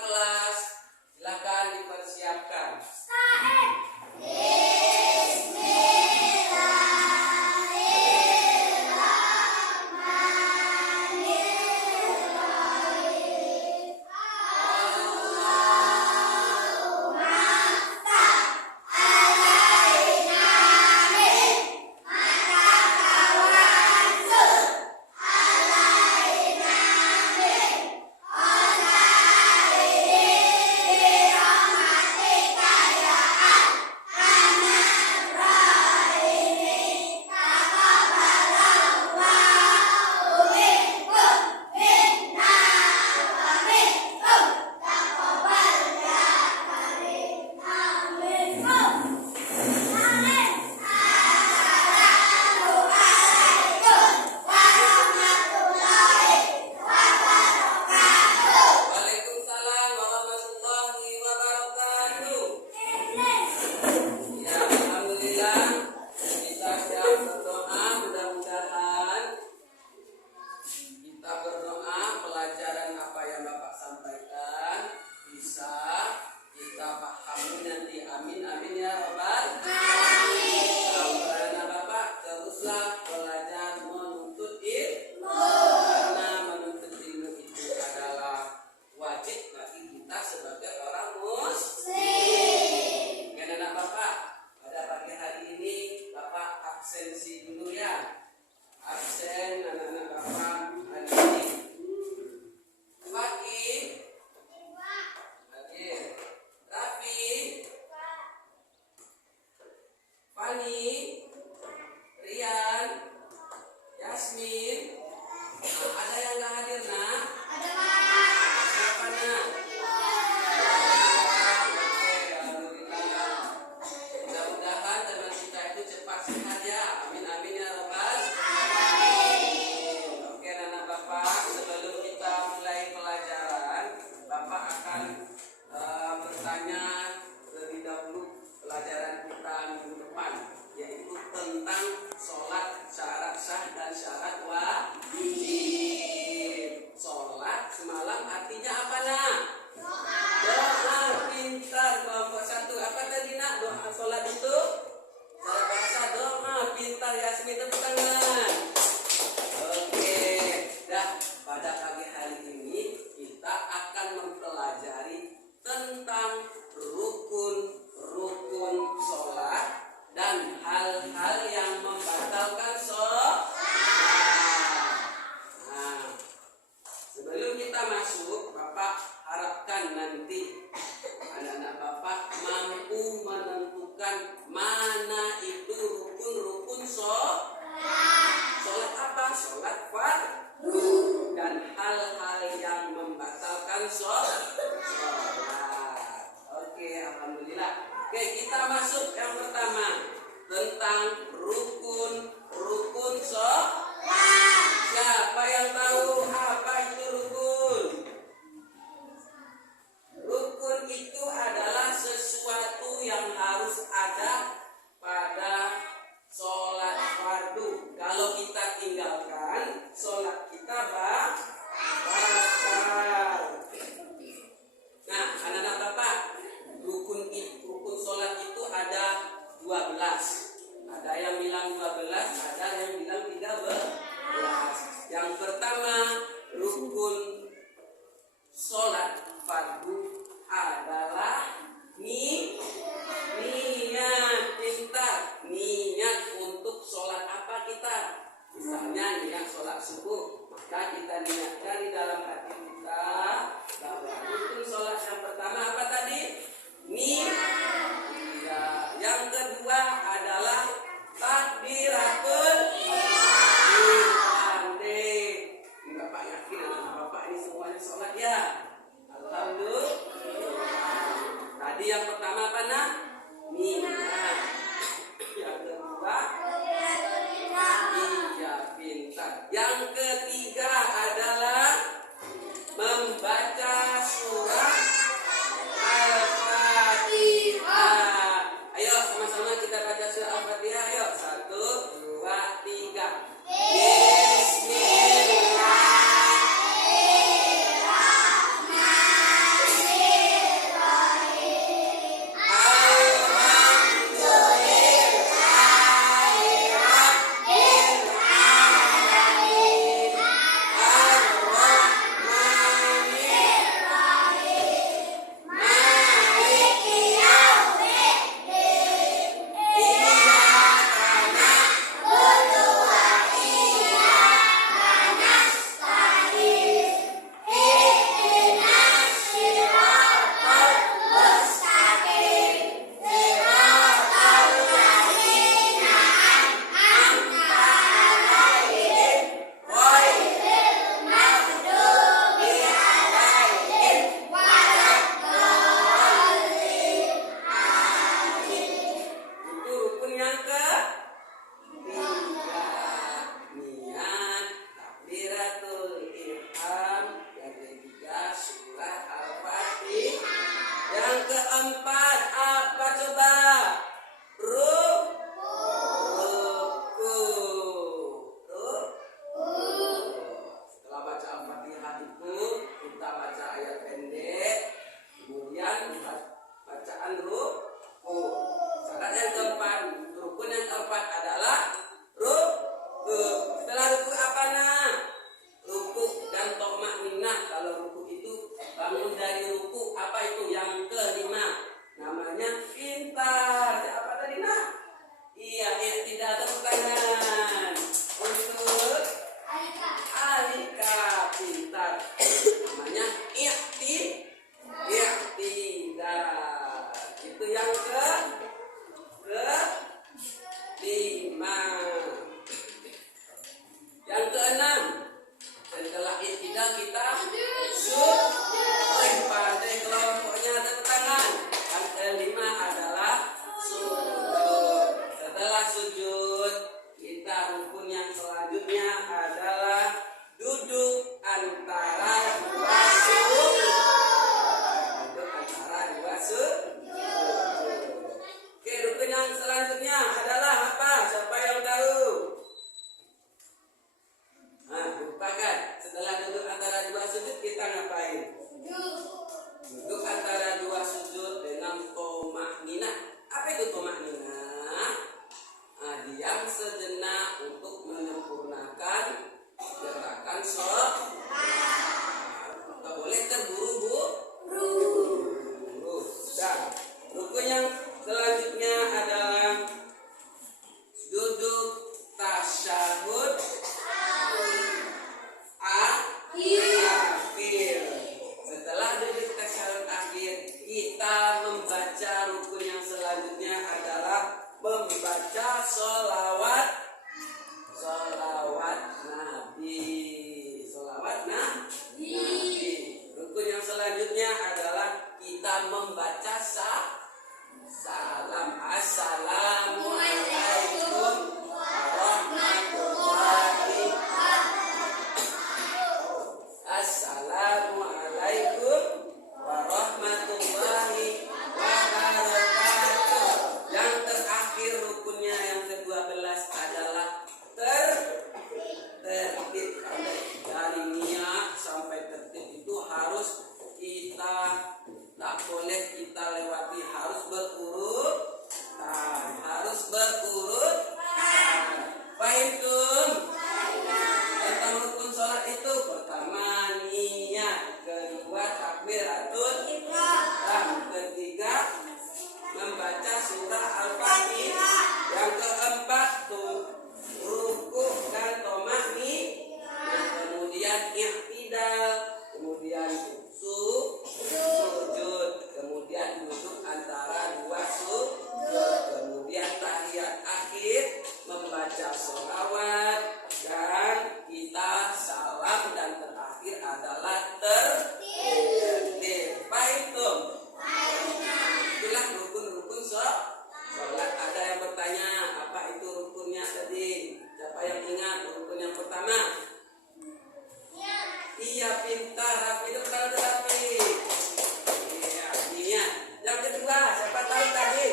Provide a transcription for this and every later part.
kelas, silakan dipersiapkan. Oke, kita masuk yang pertama tentang rukun sholat. Siapa yang tahu apa itu rukun? Rukun itu adalah sesuatu yang harus ada pada sholat fardu. Kalau kita tinggalkan, sholat kita batal. Nah, anak-anak Bapak, rukun sholat itu ada 12. Ada yang bilang 12, ada yang bilang 13. Yang pertama, rukun sholat fardu adalah niat. Pintar, niat untuk sholat apa kita? Misalnya niat sholat subuh, maka kita niatkan di dalam hati kita bahwa rukun sholat yang pertama apa tadi? Niat. Yang kedua adalah takbiratul ihram. Bapak yakin anak Bapak ini semuanya sholat ya? Alhamdulillah. dari ruku. Apa itu? Yang kelima. Namanya pintar. Apa tadi nak? Iya, tidak tepuk tangan. Untuk Alika pintar. Namanya iktidal. Itu yang kelima. Yang keenam. Setelah iktidal kita sujud. Pandai kelompoknya tepuk tangan. Yang kelima adalah sujud. Setelah sujud, kita rukun yang selanjutnya adalah duduk antara dua sujud. Duduk antara dua sujud. Oke, rukun yang selanjutnya adalah apa? Siapa yang tahu? Nah, lupakan. Setelah duduk antara dua sujud, kita ngapain? Duduk antara dua sujud dengan tumakninah. Apa itu tumakninah? Nah, diam sejenak untuk menyempurnakan gerakan sholat. Tak boleh terburu-buru. Dan rukun yang selanjutnya adalah duduk tasyahud akhir. Setelah duduk tasyahud akhir, kita membaca rukun yang selanjutnya adalah membaca sholawat Nabi. Rukun yang selanjutnya adalah kita membaca salam. Assalamualaikum warahmatullahi wabarakatuh. Yang terakhir rukunnya yang ke-12 adalah tertib. Dari niat sampai tertib itu harus kita, tak boleh kita lewati, harus berurutan. Paham? Tentang rukun sholat itu, pertama niat, kedua takbiratul ihram, ketiga membaca surah Al-Fatihah, yang keempat ruku dan tumakninah, kemudian iktidal, kemudian sujud, kemudian duduk antara dua sujud, kemudian tahiyat akhir, membaca sholawat, dan kita salam, dan terakhir adalah tertib. Paham? Itulah rukun-rukun sholat. Ada yang bertanya, apa itu rukunnya tadi? Siapa yang ingat rukun yang pertama? Iya, pintar, rapi, tetapi. Iya, niat. Yang kedua, siapa tahu tadi?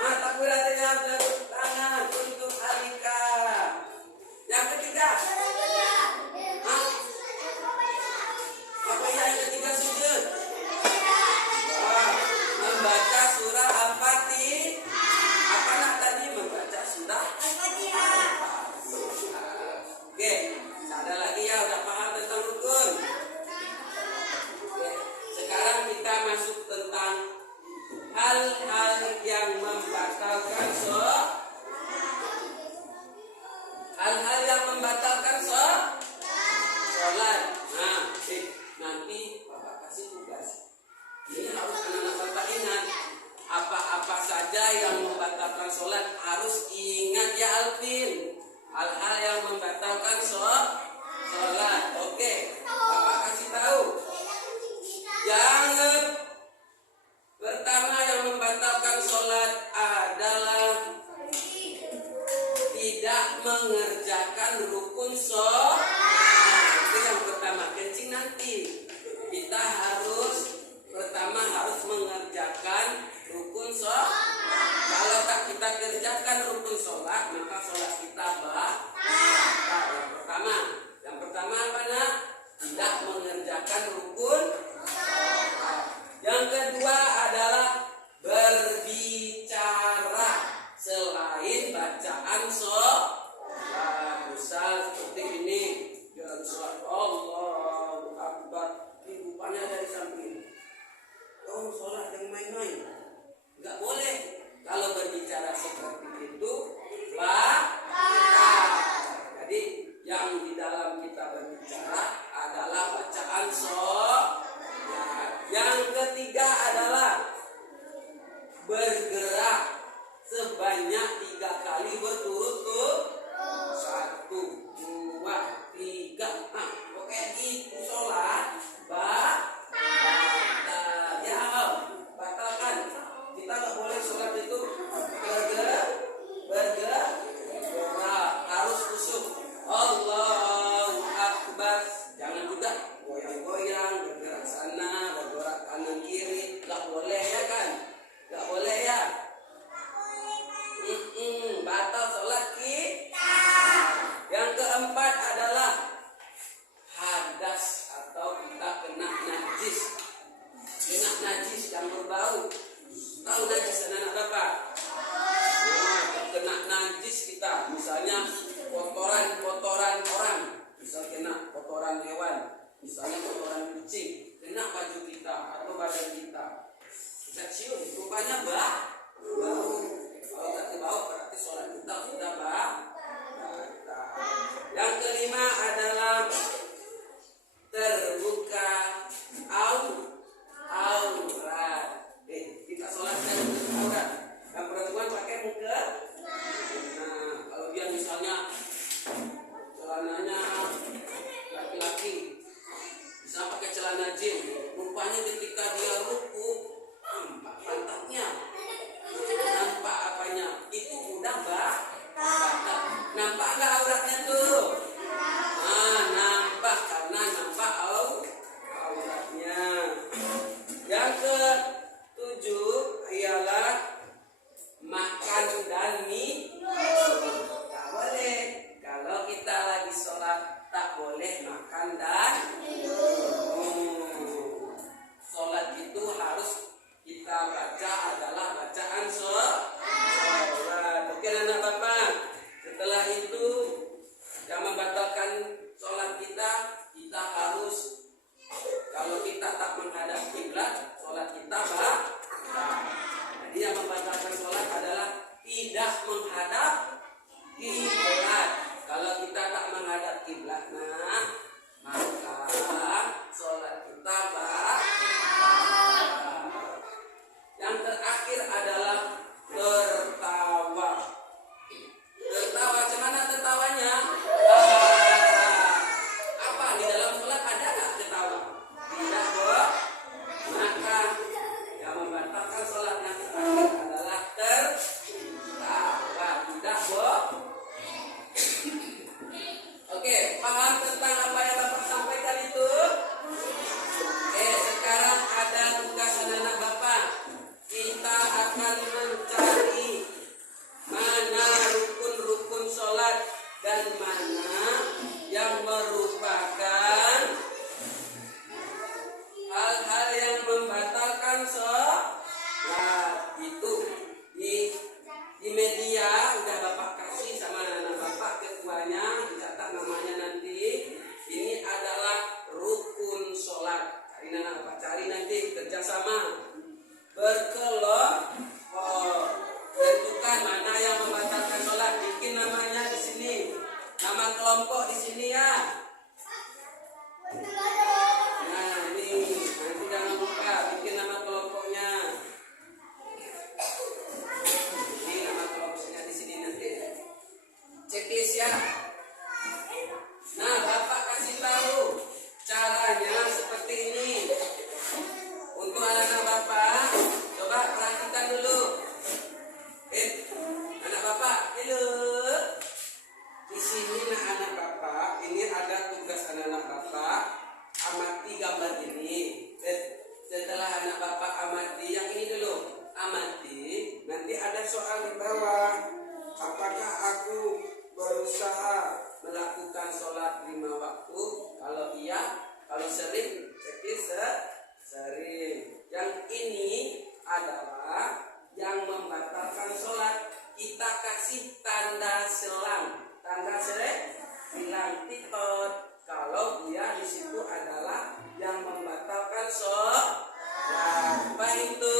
Takbiratul tepuk tangan untuk Alika. Yang ketiga? Apa yang ketiga sujud? Membaca surah Al-Fatihah. Apa nak tadi? Membaca surah Al-Fatihah. Oke, ada lagi ya, udah paham tentang rukun? Oke, sekarang kita masuk tentang hal-hal yang membatalkan sholat. Hal-hal yang membatalkan sholat. Nah, nanti Bapak kasih tugas. Ini harus anak-anak Bapak ingat. Apa-apa saja yang membatalkan sholat harus ingat ya Alvin. Hal-hal yang membatalkan sholat. Oke, Bapak kasih tahu. Yang pertama yang membatalkan sholat adalah tidak mengerjakan rukun sholat. Itu yang pertama. Kencing nanti. Kita pertama harus mengerjakan rukun sholat. Kalau tak kita kerjakan rukun sholat, maka sholat kita batal. Yang pertama apa nak? Tidak mengerjakan rukun sholat. main-main. Nggak boleh. Kalau berbicara seperti itu, batal. Jadi yang di dalam kita berbicara adalah bacaan sholat. Yang ketiga adalah bergerak sebanyak 3 kali berturut-turut. 1, 2, 3. Nah, oke itu sholat batal. Ya, batalkan. Kita nggak boleh sholat itu bergerak, harus khusyuk. Allahu Akbar. Jangan juga goyang-goyang, bergerak sana, bergerak kanan kiri. Nggak boleh ya kan? Nggak boleh ya. Batal sholat kita. Yang keempat adalah hadas atau kita kena najis. Kena najis yang berbau. Tahu najis anak-anak Bapak? Nah, kena najis kita. Misalnya kotoran orang. Misal kena kotoran hewan. Misalnya kotoran kucing. Kena baju kita atau badan kita. Kita cium. Rupanya bau. Kalau tak bau berarti sholat kita sudah batal. Yang kelima adalah terbuka aurat. Kita sholat terbuka aurat. Yang perempuan pakai muka. Nah, kalau dia misalnya celananya laki-laki, bisa pakai celana jeans. Rupanya ketika dia ruku, nampak pantatnya. Nampak apanya? Itu udah batal. Nampak nggak auratnya tuh? Nampak karena nampak auratnya. Yang ke-7 ialah makan dan minum. Tak boleh. Kalau kita lagi sholat tak boleh makan dan minum. Sholat itu harus kita baca adalah bacaan sholat. Oke anak Bapak. Setelah itu yang membatalkan sholat kita harus, kalau kita tak menghadap kiblat, sholat kita batal. Jadi yang membatalkan sholat adalah tidak menghadap kiblat. Kalau kita tak menghadap kiblat, maka sholat kita batal. Yang terakhir adalah tertawa. Tertawa, macam mana tertawanya? Apa di dalam sholat ada nggak tertawa? Tidak, Boh. Maka yang membatalkan sholat yang terakhir adalah tertawa. Tidak, Boh. Oke, paham tentang apa yang Bapak sampaikan itu? Sekarang ada tugas anak-anak Bapak. Kita akan mencari mana rukun-rukun sholat dan mana yang merupakan hal-hal yang membatalkan sholat. Itu di media udah Bapak kasih sama anak Bapak ketuanya, dicatat namanya nanti. Ini adalah rukun sholat. Anak Bapak cari nanti kerjasama berkelompok. Tentukan mana yang membatalkan sholat. Bikin namanya di sini. Nama kelompok di sini ya. Nah ini nanti jangan lupa bikin nama kelompoknya. Ini nama kelompoknya di sini nanti. Checklist ya. Nah Bapak kasih tahu caranya seperti ini. Untuk anak-anak Bapak, coba perhatikan dulu. Anak Bapak, halo. Di sini anak Bapak, ini ada tugas anak-anak Bapak. Amati gambar ini. Setelah anak Bapak amati, yang ini dulu. Amati, nanti ada soal di bawah. Apakah aku berusaha melakukan sholat 5 waktu? Kalau iya, kalau sering, sering. Yang ini adalah yang membatalkan sholat. Kita kasih tanda selang, silang titot. Kalau dia di situ adalah yang membatalkan sholat. Apa itu?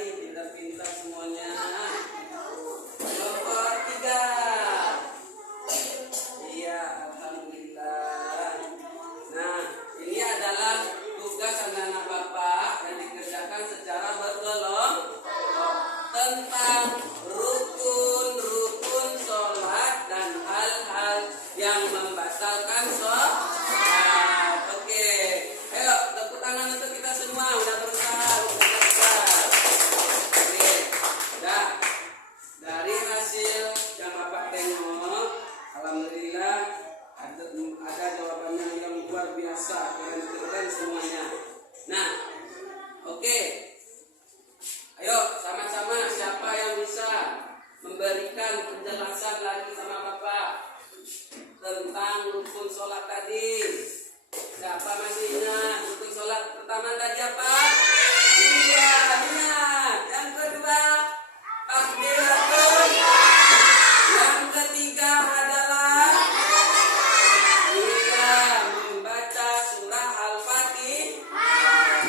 tadi, pintar-pintar semuanya. Nomor 3. Iya, alhamdulillah. Nah, ini adalah tugas anak-anak Bapak yang dikerjakan secara berkelompok tentang rukun-rukun sholat dan hal-hal yang membatalkan sholat. Oke, ayo tepuk tangan untuk kita semua. Udah berusaha, Oke, dah. Dari hasil yang Bapak tengok, alhamdulillah ada jawabannya yang luar biasa, keren-keren semuanya. Nah, oke. Ayo sama-sama siapa yang bisa memberikan penjelasan lagi sama Bapak tentang rukun sholat tadi? Siapa masih ingat rukun sholat pertama tadi apa? Iya, ingat. Yang kedua, takbiratul. Yang ketiga adalah membaca surah Al-Fatihah.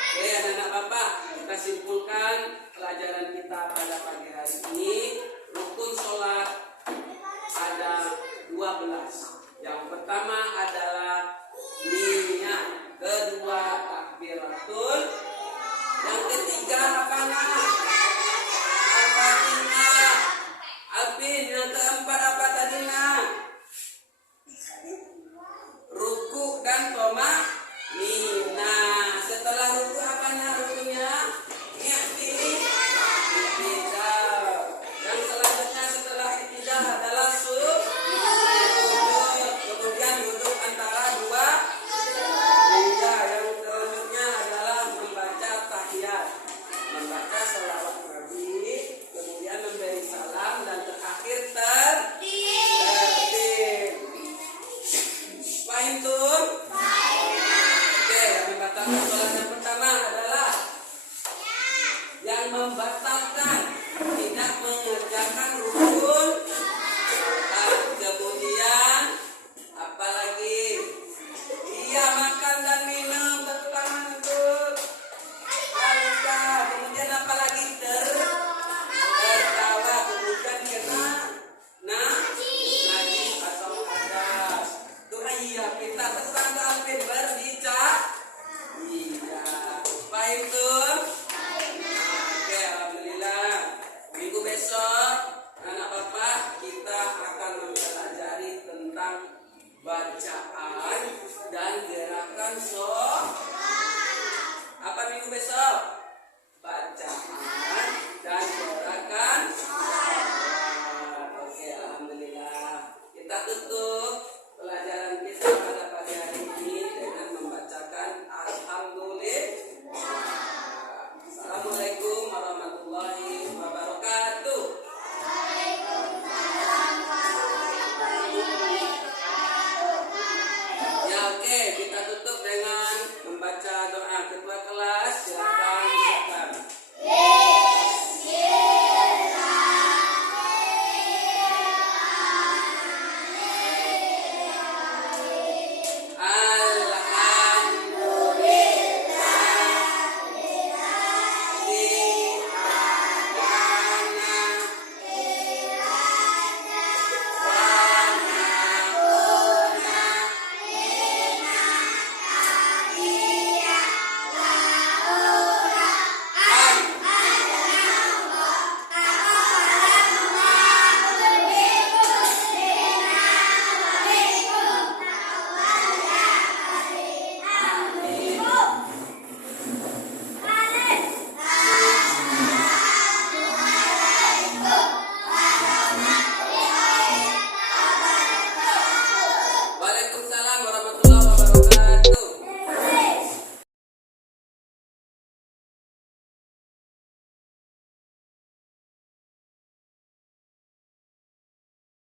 Oke, anak-anak Bapak, kita simpulkan pelajaran kita pada pagi hari ini. Rukun sholat ada 12. Yang pertama adalah niat, kedua takbiratul, yang ketiga apanya? Al-Fatihah. Alvin, yang keempat apa tadi nak? Ruku dan toma. Nah, setelah ruku apanya rukunya? I'tidal. Yang selanjutnya setelah i'tidal adalah sujud. Kemudian duduk antara dua meja. Yang selanjutnya adalah membaca tahiyat, membaca sholawat Nabi, kemudian memberi salam, dan terakhir tertib. Paham tuh? Oke, yang membatalkan sholat yang pertama adalah yang membatalkan tidak mengerjakan